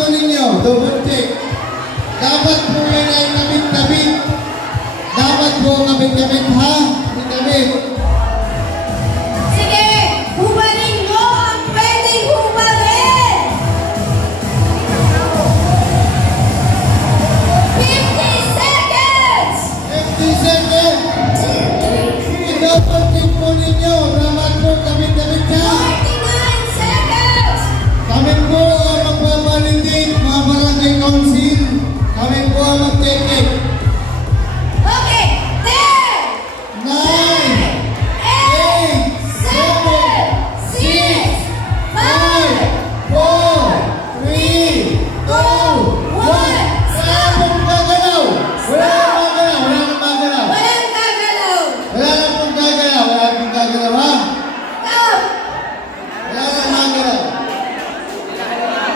po ninyo, double check. Dapat po yan ay kabit-kabit. Dapat po kabit-kabit ha? Kabit-kabit. Sige, hubarin mo ang pwedeng hubarin. 50 seconds! 50 seconds! I-double check po ninyo. Dapat po kabit-kabit ha? 49 seconds! Kami po ang magpapalindig, mga barangay council. Kami po ang mag-check. Okay, 10, 9, 8, 7, 6, 5, 4, 3, 2, 1. Wala pong gagalaw. Wala nang magalaw. walang gagalaw. Wala na pong gagalaw. Wala pong gagalaw ha? Stop! Wala nang magalaw.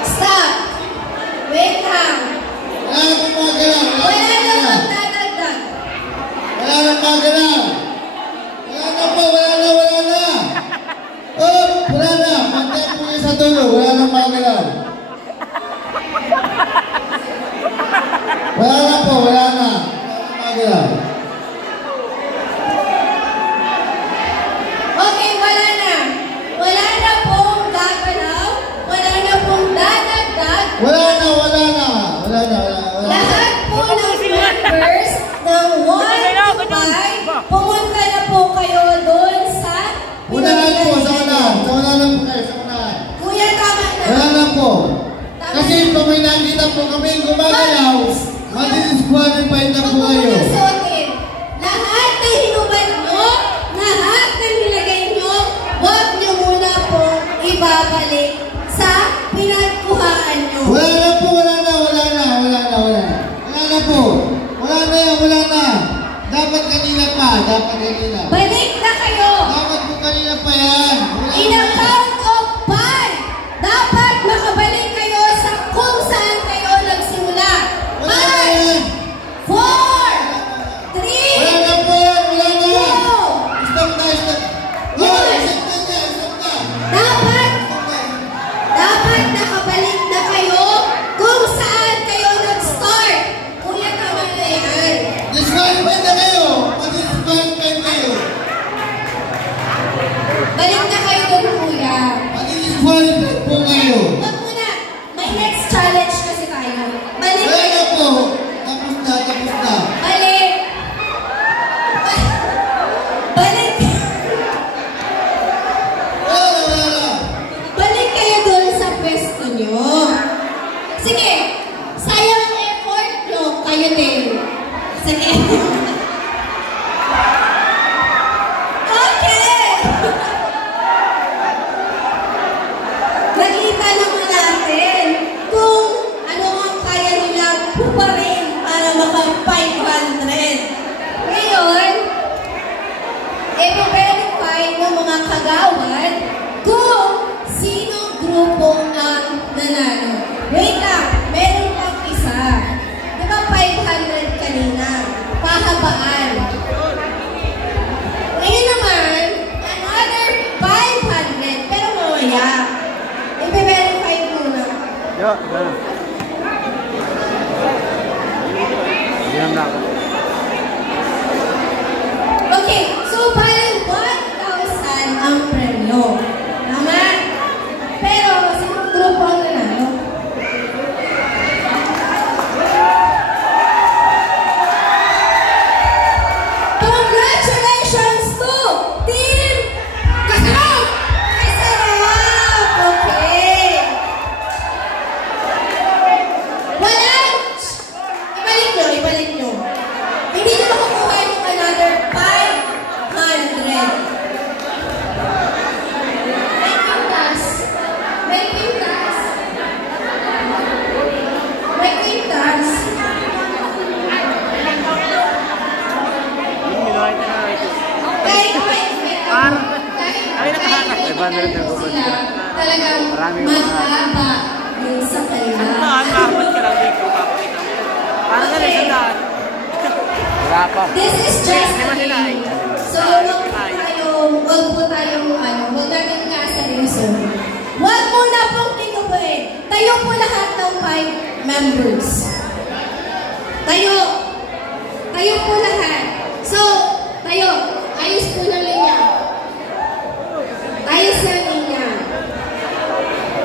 Stop! Wait lang. Wala nang magalaw. Wala na magdadagdag. Wala nang magalaw. Wala na po. Wala na. Oh, wala na. Pantay po niya sa dulo. Wala nang magalaw. Wala na po. Wala na. Wala nang magalaw. Okay, wala na. Wala na pong gagalaw. Wala na pong dadagdag. Wala na. Lahat po ng members ng 1 to 5, pumunta na po kayo doon sa Unahan po, sa unahan. Sa unahan lang po kayo, sa unahan. Kuya, tama na. Wala na po. Kasi pag may nakita po kami gumagalaw, madidisqualified na po Huwag mo kayo. munang suotin. Lahat na hinubad nyo, lahat na nilagay nyo, huwag nyo muna po ibabalik sa pinagkuhaan nyo. Wala na po, wala na. Wala na po. Wala na. Dapat kanina pa, Balik na kayo. Dapat po kanina pa yan. In a count of 5, dapat makabalik kayo sa kung saan kayo nagsimula. Wala na yan. 5, 4, 3, Wala na po yan. Wala na. 2, Stop na. Oh, stop na. dapat nakabalik na kayo kung saan kayo nag-start. Kuya, tama na yan. Disqualified na kayo. Madidisqualified kayo. Balik na kayo doon, kuya. Madidisqualified po kayo. Wag muna. May next challenge kasi tayo. Balik Wala kayo. na po. Tapos na. Balik. Balik. Wala na. Balik kayo doon sa pwesto nyo. Sige. Sayang ang effort nyo. Kayo din. Sige. Okay. Nakita naman natin kung ano ang kaya nilang puparin para maka-500. Ngayon, i-verify ng mga kagawad kung sinong grupo ang nanalo. Wait lang, meron pang isa. Di ba 500 kanina? Pahabaan. Ngayon naman, another 500. Pero mamaya, i-verify muna. Okay, so parang 1,000 ang premyo. Tama? Pero, sinong grupo ang nanalo? Congratulations to Team Kasarap! Kasarap! Okay. Walang... Ibalik nyo. Hindi nyo makukuha yung another 500. May pintas. Talagang mahaba yung sa kanila. Okay. This is just a game. So, wag po tayong, wag natin kaseryoso. Wag muna pong titubuin. Tayo po lahat ng 5 members. Tayo. Tayo po lahat. So, tayo. Ayos po ng linya. Ayos ng linya.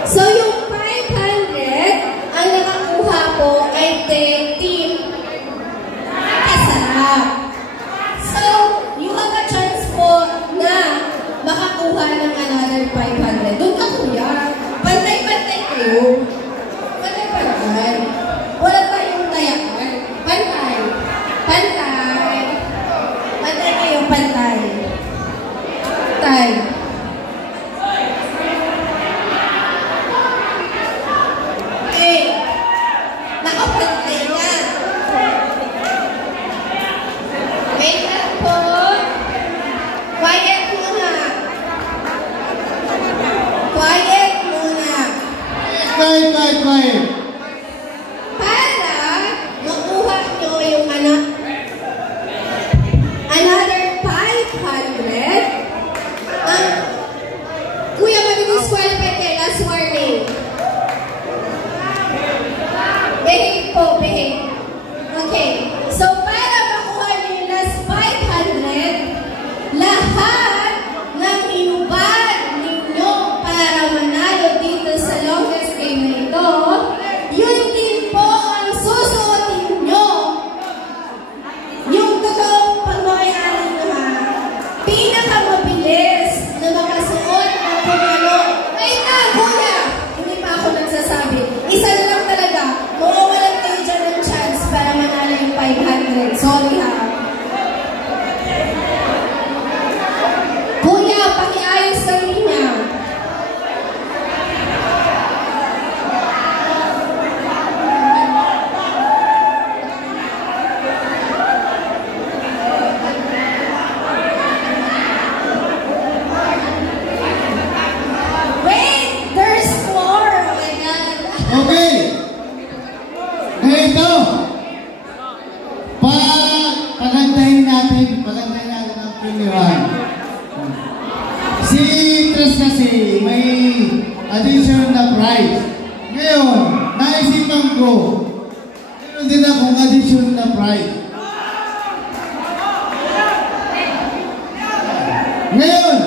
So, yung 500, ang nakakuha po ay team Kasarap. So, you have a chance po na makakuha ng another 500. Doon ka kuya. Pantay-pantay kayo. Pantay-pantay. Wala tayong tayakan. Pantay. Pantay. Pantay kayo, pantay. Pantay. Okay. Nakapantay na. Wait lang po. Quiet muna. Quiet muna. Quiet. Para makuha nyo yung another 500. Kuya, mag-disqualify kayo. Last warning. Behave po, behave. Okay. So, para makuha nyo yung last 500, lahat ng inubad ninyo para manalo dito sa longest game na ito, yun din po ang susuotin nyo. Yung totoong pagmamayari nyo ha, pinakamabilis na makasuot at pumalo. Wait na, kuya! Hindi pa ako nagsasabi. Isa na lang talaga. Mawawalan kayo dyan ng chance para manalo yung 500. Sorry ha. Kuya, pakiayos sa linya. Wait! There's more! Oh my God! Okay. Ganito. Pagandahin natin ang pilihan. Si Tres kasi may additional na prize. Ngayon, naisipan ko, meron din akong additional na prize. Ngayon,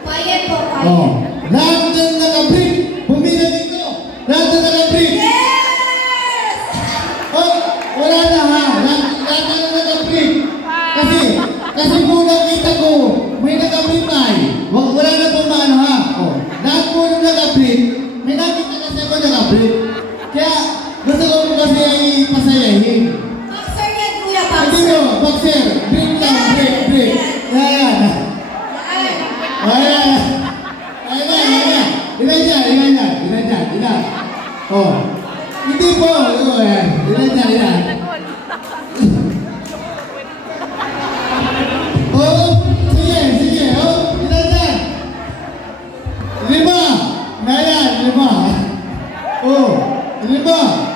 Quiet po, quiet. lahat na naka-brief, bumila dito. Lahat na naka-brief. Yes! Wala na ha. Lahat na naka-brief. Kasi po nakita ko, may naka-brief na eh. Wala na po maano ha. Lahat po nung naka-brief, may nakita kasi ako naka-brief. Kaya, gusto ko po kasi ay pasayahin. Boxer yan, kuya, Hindi boxer. mo, boxer. Brief lang, brief. Ayan. Ilan. Hindi po. Ilan. Sige. Ilan. 5. 5.